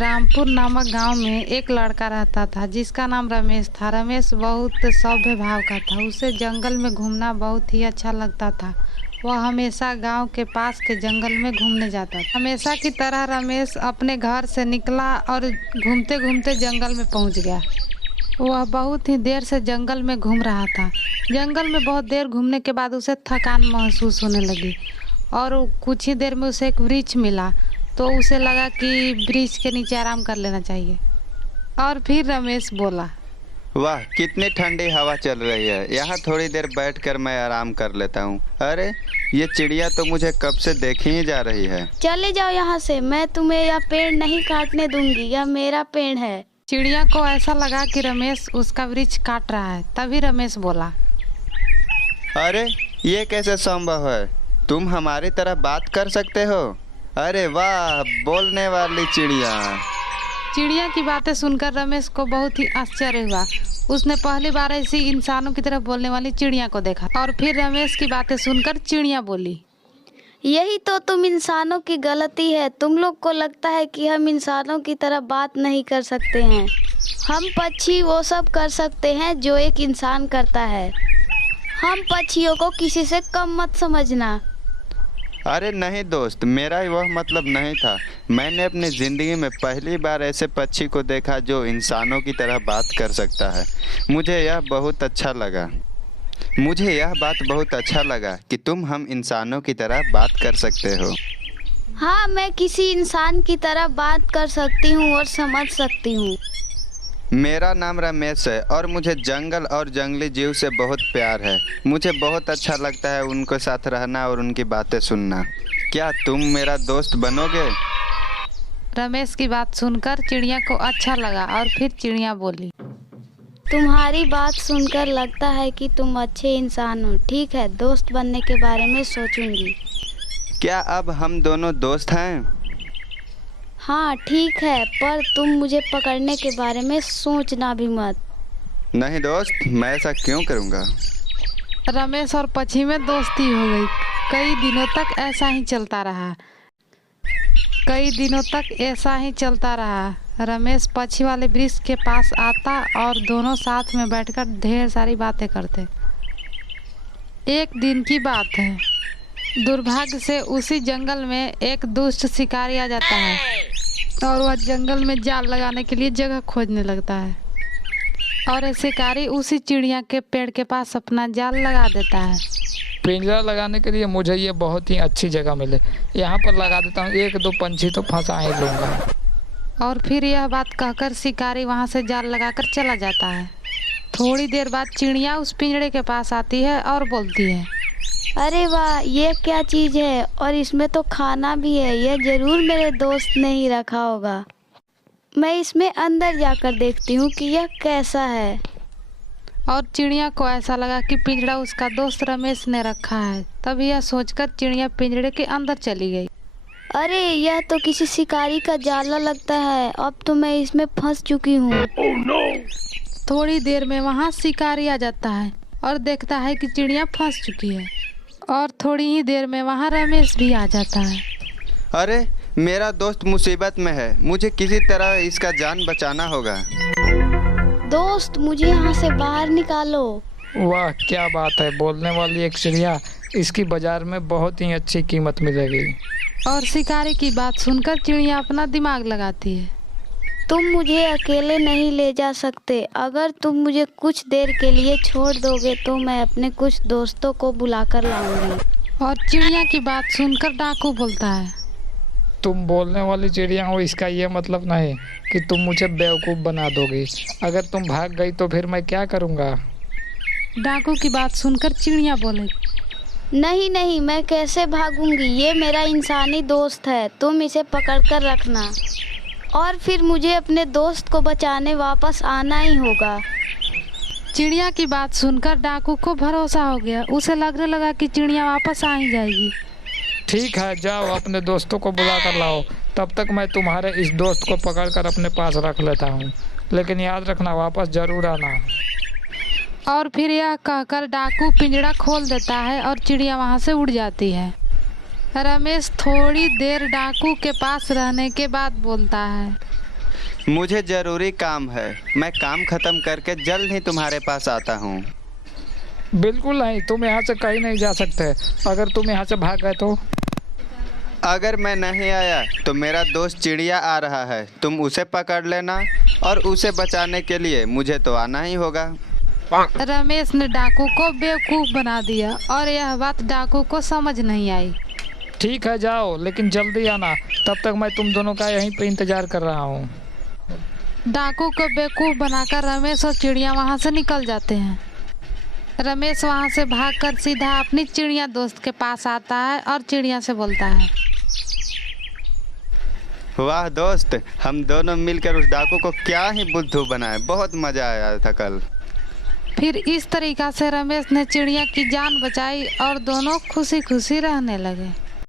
रामपुर नामक गांव में एक लड़का रहता था जिसका नाम रमेश था। रमेश बहुत सभ्य भाव का था। उसे जंगल में घूमना बहुत ही अच्छा लगता था। वह हमेशा गांव के पास के जंगल में घूमने जाता था। हमेशा की तरह रमेश अपने घर से निकला और घूमते घूमते जंगल में पहुंच गया। वह बहुत ही देर से जंगल में घूम रहा था। जंगल में बहुत देर घूमने के बाद उसे थकान महसूस होने लगी और कुछ ही देर में उसे एक वृक्ष मिला, तो उसे लगा कि वृक्ष के नीचे आराम कर लेना चाहिए। और फिर रमेश बोला, वाह, कितनी ठंडी हवा चल रही है। यहाँ थोड़ी देर बैठकर मैं आराम कर लेता हूँ। अरे, ये चिड़िया तो मुझे कब से देखी ही जा रही है। चले जाओ यहाँ से, मैं तुम्हें यह पेड़ नहीं काटने दूंगी, यह मेरा पेड़ है। चिड़िया को ऐसा लगा कि रमेश उसका वृक्ष काट रहा है। तभी रमेश बोला, अरे, ये कैसे संभव है? तुम हमारी तरह बात कर सकते हो? अरे वाह, बोलने वाली चिड़िया। चिड़िया की बातें सुनकर रमेश को बहुत ही आश्चर्य हुआ। उसने पहली बार ऐसी इंसानों की तरह बोलने वाली चिड़िया को देखा। और फिर रमेश की बातें सुनकर चिड़िया बोली, यही तो तुम इंसानों की गलती है। तुम लोग को लगता है कि हम इंसानों की तरह बात नहीं कर सकते हैं। हम पक्षी वो सब कर सकते हैं जो एक इंसान करता है। हम पक्षियों को किसी से कम मत समझना। अरे नहीं दोस्त, मेरा वह मतलब नहीं था। मैंने अपनी ज़िंदगी में पहली बार ऐसे पक्षी को देखा जो इंसानों की तरह बात कर सकता है। मुझे यह बात बहुत अच्छा लगा कि तुम हम इंसानों की तरह बात कर सकते हो। हाँ, मैं किसी इंसान की तरह बात कर सकती हूँ और समझ सकती हूँ। मेरा नाम रमेश है और मुझे जंगल और जंगली जीव से बहुत प्यार है। मुझे बहुत अच्छा लगता है उनके साथ रहना और उनकी बातें सुनना। क्या तुम मेरा दोस्त बनोगे? रमेश की बात सुनकर चिड़िया को अच्छा लगा और फिर चिड़िया बोली, तुम्हारी बात सुनकर लगता है कि तुम अच्छे इंसान हो। ठीक है, दोस्त बनने के बारे में सोचूंगी। क्या अब हम दोनों दोस्त हैं? हाँ ठीक है, पर तुम मुझे पकड़ने के बारे में सोचना भी मत। नहीं दोस्त, मैं ऐसा क्यों करूँगा? रमेश और पक्षी में दोस्ती हो गई। कई दिनों तक ऐसा ही चलता रहा। रमेश पक्षी वाले वृक्ष के पास आता और दोनों साथ में बैठकर ढेर सारी बातें करते। एक दिन की बात है, दुर्भाग्य से उसी जंगल में एक दुष्ट शिकारी आ जाता है और वह जंगल में जाल लगाने के लिए जगह खोजने लगता है। और शिकारी उसी चिड़िया के पेड़ के पास अपना जाल लगा देता है। पिंजरा लगाने के लिए मुझे ये बहुत ही अच्छी जगह मिले, यहाँ पर लगा देता हूँ। एक दो पंछी तो फंसा ही लूँगा। और फिर यह बात कहकर शिकारी वहाँ से जाल लगाकर चला जाता है। थोड़ी देर बाद चिड़िया उस पिंजरे के पास आती है और बोलती है, अरे वाह, ये क्या चीज़ है और इसमें तो खाना भी है। यह जरूर मेरे दोस्त ने ही रखा होगा। मैं इसमें अंदर जाकर देखती हूँ कि यह कैसा है। और चिड़िया को ऐसा लगा कि पिंजरा उसका दोस्त रमेश ने रखा है। तब यह सोचकर चिड़िया पिंजरे के अंदर चली गई। अरे, यह तो किसी शिकारी का जाला लगता है। अब तो मैं इसमें फंस चुकी हूँ। थोड़ी देर में वहाँ शिकारी आ जाता है और देखता है कि चिड़िया फंस चुकी है। और थोड़ी ही देर में वहाँ रमेश भी आ जाता है। अरे, मेरा दोस्त मुसीबत में है। मुझे किसी तरह इसका जान बचाना होगा। दोस्त, मुझे यहाँ से बाहर निकालो। वाह, क्या बात है, बोलने वाली एक चिड़िया। इसकी बाजार में बहुत ही अच्छी कीमत मिलेगी। और शिकारी की बात सुनकर चिड़िया अपना दिमाग लगाती है। तुम मुझे अकेले नहीं ले जा सकते। अगर तुम मुझे कुछ देर के लिए छोड़ दोगे तो मैं अपने कुछ दोस्तों को बुलाकर लाऊंगी। और चिड़िया की बात सुनकर डाकू बोलता है, तुम बोलने वाली चिड़िया हो, इसका ये मतलब नहीं कि तुम मुझे बेवकूफ़ बना दोगी। अगर तुम भाग गई तो फिर मैं क्या करूँगा? डाकू की बात सुनकर चिड़िया बोले, नहीं नहीं, मैं कैसे भागूंगी। ये मेरा इंसानी दोस्त है। तुम इसे पकड़ कर रखना और फिर मुझे अपने दोस्त को बचाने वापस आना ही होगा। चिड़िया की बात सुनकर डाकू को भरोसा हो गया। उसे लगने लगा कि चिड़िया वापस आ ही जाएगी। ठीक है, जाओ अपने दोस्तों को बुला कर लाओ। तब तक मैं तुम्हारे इस दोस्त को पकड़कर अपने पास रख लेता हूँ, लेकिन याद रखना वापस ज़रूर आना। और फिर यह कहकर डाकू पिंजरा खोल देता है और चिड़िया वहाँ से उड़ जाती है। रमेश थोड़ी देर डाकू के पास रहने के बाद बोलता है, मुझे ज़रूरी काम है। मैं काम ख़त्म करके जल्द ही तुम्हारे पास आता हूँ। बिल्कुल नहीं, तुम यहाँ से कहीं नहीं जा सकते। अगर तुम यहाँ से भाग गए तो? अगर मैं नहीं आया तो मेरा दोस्त चिड़िया आ रहा है, तुम उसे पकड़ लेना और उसे बचाने के लिए मुझे तो आना ही होगा। रमेश ने डाकू को बेवकूफ़ बना दिया और यह बात डाकू को समझ नहीं आई। ठीक है, जाओ, लेकिन जल्दी आना। तब तक मैं तुम दोनों का यहीं पे इंतज़ार कर रहा हूँ। डाकू को बेवकूफ़ बनाकर रमेश और चिड़िया वहाँ से निकल जाते हैं। रमेश वहाँ से भागकर सीधा अपनी चिड़िया दोस्त के पास आता है और चिड़िया से बोलता है, वाह दोस्त, हम दोनों मिलकर उस डाकू को क्या ही बुद्धू बनाए। बहुत मज़ा आया था कल। फिर इस तरीक़ा से रमेश ने चिड़िया की जान बचाई और दोनों खुशी खुशी रहने लगे।